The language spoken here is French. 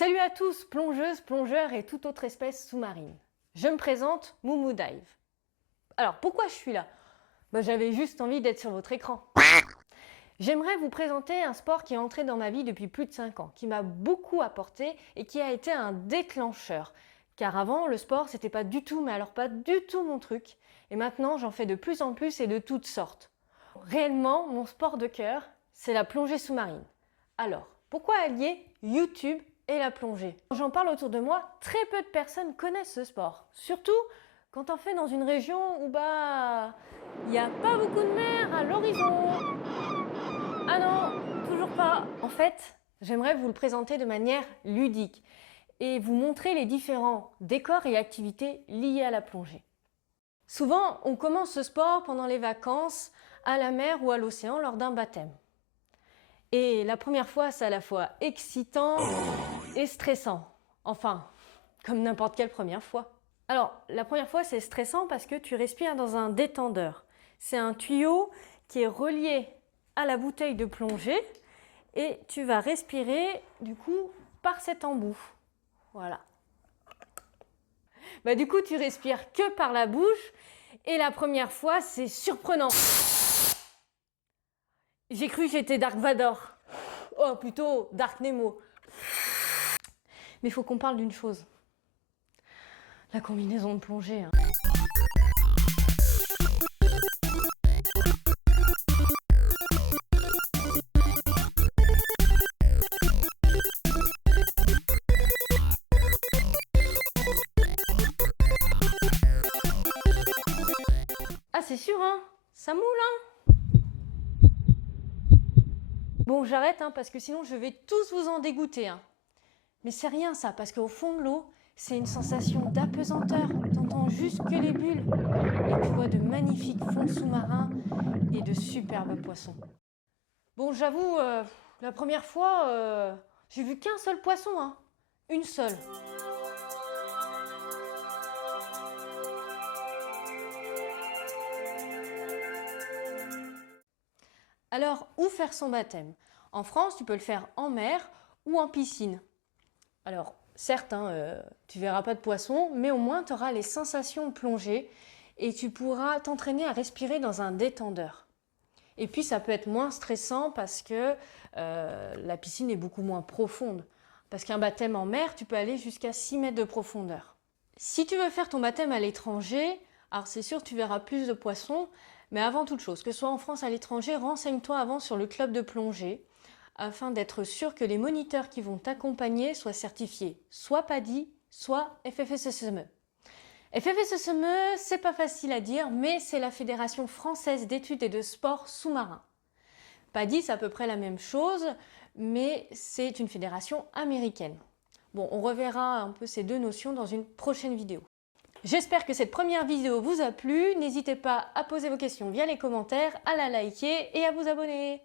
Salut à tous, plongeuses, plongeurs et toute autre espèce sous-marine. Je me présente, Moumou Dive. Alors pourquoi je suis là? J'avais juste envie d'être sur votre écran. J'aimerais vous présenter un sport qui est entré dans ma vie depuis plus de 5 ans, qui m'a beaucoup apporté et qui a été un déclencheur. Car avant, le sport, c'était pas du tout, mais alors pas du tout mon truc. Et maintenant, j'en fais de plus en plus et de toutes sortes. Réellement, mon sport de cœur, c'est la plongée sous-marine. Alors, pourquoi allier YouTube et la plongée? Quand j'en parle autour de moi, très peu de personnes connaissent ce sport. Surtout quand on fait dans une région où il n'y a pas beaucoup de mer à l'horizon. Ah non, toujours pas. En fait, j'aimerais vous le présenter de manière ludique et vous montrer les différents décors et activités liées à la plongée. Souvent, on commence ce sport pendant les vacances, à la mer ou à l'océan lors d'un baptême. Et la première fois, c'est à la fois excitant et stressant. Enfin, comme n'importe quelle première fois. Alors, la première fois, c'est stressant parce que tu respires dans un détendeur. C'est un tuyau qui est relié à la bouteille de plongée et tu vas respirer, du coup, par cet embout. Voilà. Du coup, tu respires que par la bouche et la première fois, c'est surprenant. J'ai cru que j'étais Dark Vador. Oh, plutôt Dark Nemo. Mais il faut qu'on parle d'une chose. La combinaison de plongée. Ah, c'est sûr, hein? Ça moule, hein? Bon, j'arrête, hein, parce que sinon je vais tous vous en dégoûter, hein. Mais c'est rien ça, parce qu'au fond de l'eau, c'est une sensation d'apesanteur. T'entends juste que les bulles. Et tu vois de magnifiques fonds sous-marins et de superbes poissons. Bon, j'avoue, la première fois, j'ai vu qu'un seul poisson, hein. Une seule. Alors, où faire son baptême? En France, tu peux le faire en mer ou en piscine. Alors, certes, tu verras pas de poisson, mais au moins tu auras les sensations plongées et tu pourras t'entraîner à respirer dans un détendeur. Et puis, ça peut être moins stressant parce que la piscine est beaucoup moins profonde. Parce qu'un baptême en mer, tu peux aller jusqu'à 6 mètres de profondeur. Si tu veux faire ton baptême à l'étranger, alors c'est sûr tu verras plus de poissons, mais avant toute chose, que ce soit en France ou à l'étranger, renseigne-toi avant sur le club de plongée afin d'être sûr que les moniteurs qui vont t'accompagner soient certifiés soit PADI, soit FFSSME. FFSSME, c'est pas facile à dire, mais c'est la Fédération française d'études et de sport sous-marin. PADI, c'est à peu près la même chose, mais c'est une fédération américaine. Bon, on reverra un peu ces deux notions dans une prochaine vidéo. J'espère que cette première vidéo vous a plu. N'hésitez pas à poser vos questions via les commentaires, à la liker et à vous abonner.